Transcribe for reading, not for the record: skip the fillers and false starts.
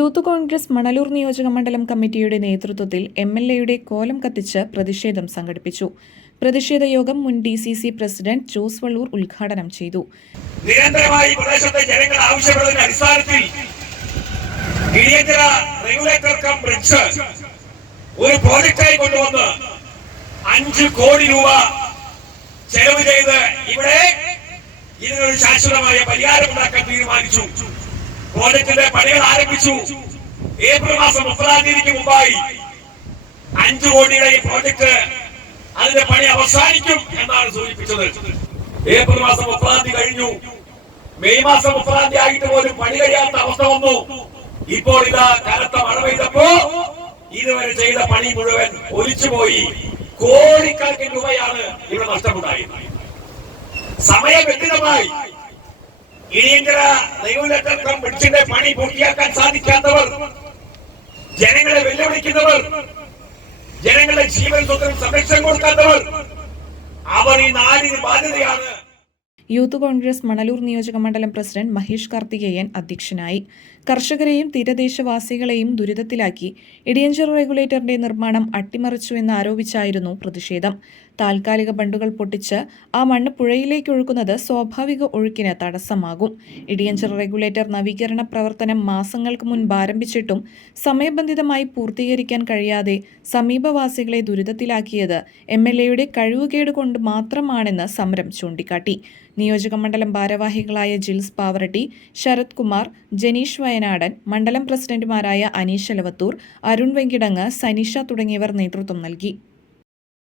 Youth Congress Manalur നിയോജക മണ്ഡലം കമ്മിറ്റിയുടെ നേതൃത്വത്തിൽ എംഎൽഎയുടെ കോലം കത്തിച്ച് പ്രതിഷേധം സംഘടിപ്പിച്ചു. പ്രതിഷേധ യോഗം മുൻ DCC പ്രസിഡന്റ് ജോസ് വള്ളൂർ ഉദ്ഘാടനം ചെയ്തു. നിരന്തരമായി പ്രദേശത്തെ ജനങ്ങൾ ആവശ്യപ്പെടുന്ന അടിസ്ഥാനത്തിൽ റെഗുലേറ്റർ കം ബ്രിഡ്ജ് ഒരു പ്രോജക്റ്റായി കൊണ്ടുവന്ന് 5 കോടി രൂപ ചെലവ് ചെയ്ത് ഇവിടെ ഇതിനൊരു ശാശ്വതമായ പരിഹാരം ഉണ്ടാക്കാൻ തീരുമാനിച്ചു. പ്രോജക്റ്റിന്റെ പണികൾ ആരംഭിച്ചു. ഏപ്രിൽ മാസം 30-ാം തീയതിക്ക് മുമ്പായി 5 കോടിയുടെ ഈ പ്രോജക്ട് അതിന്റെ പണി അവസാനിക്കും എന്നാണ് സൂചിപ്പിച്ചത്. ഏപ്രിൽ മാസം 30-ാം തീയതി കഴിഞ്ഞു. മെയ് മാസം 30-ാം തീയതി ആയിട്ട് പോലും പണി കഴിയാത്ത അവസ്ഥ വന്നു. ഇപ്പോൾ ഇതാ കനത്ത മഴ പെയ്തപ്പോ ഇതുവരെ ചെയ്ത പണി മുഴുവൻ ഒലിച്ചുപോയി. കോടിക്കണക്കിന് രൂപയാണ് ഇവിടെ നഷ്ടമുണ്ടായത്. സമയബന്ധിതമായി ഇടിയഞ്ചിറ റെഗുലേറ്റർ കം ബ്രിഡ്ജിന്റെ പണി പൂർത്തിയാക്കാൻ സാധിക്കാത്തവർ, ജനങ്ങളെ വെല്ലുവിളിക്കുന്നവർ, ജനങ്ങളുടെ ജീവൻ സ്വന്തം സംരക്ഷണം കൊടുക്കാത്തവർ, അവർ ഈ നാടിന് ബാധ്യതയാണ്. യൂത്ത് കോൺഗ്രസ് മണലൂർ നിയോജക മണ്ഡലം പ്രസിഡന്റ് മഹേഷ് കാർത്തികേയൻ അധ്യക്ഷനായി. കർഷകരെയും തീരദേശവാസികളെയും ദുരിതത്തിലാക്കി ഇടിയഞ്ചിറ റെഗുലേറ്ററിന്റെ നിർമ്മാണം അട്ടിമറിച്ചുവെന്നാരോപിച്ചായിരുന്നു പ്രതിഷേധം. താൽക്കാലിക ബണ്ടുകൾ പൊട്ടിച്ച് ആ മണ്ണ് പുഴയിലേക്ക് ഒഴുക്കുന്നത് സ്വാഭാവിക ഒഴുക്കിന് തടസ്സമാകും. ഇടിയഞ്ചിറ റെഗുലേറ്റർ നവീകരണ പ്രവർത്തനം മാസങ്ങൾക്ക് മുൻപ് ആരംഭിച്ചിട്ടും സമയബന്ധിതമായി പൂർത്തീകരിക്കാൻ കഴിയാതെ സമീപവാസികളെ ദുരിതത്തിലാക്കിയത് എംഎൽഎയുടെ കഴിവുകേട് കൊണ്ട് മാത്രമാണെന്ന് സമരം ചൂണ്ടിക്കാട്ടി. നിയോജക മണ്ഡലം ഭാരവാഹികളായ ജിൽസ് പാവറട്ടി, ശരത് കുമാർ, ജനീഷ് വയനാടൻ, മണ്ഡലം പ്രസിഡന്റുമാരായ അനീഷ് എലവത്തൂർ, അരുൺ വെങ്കിടങ്ങ്, സനിഷ തുടങ്ങിയവർ നേതൃത്വം നൽകി.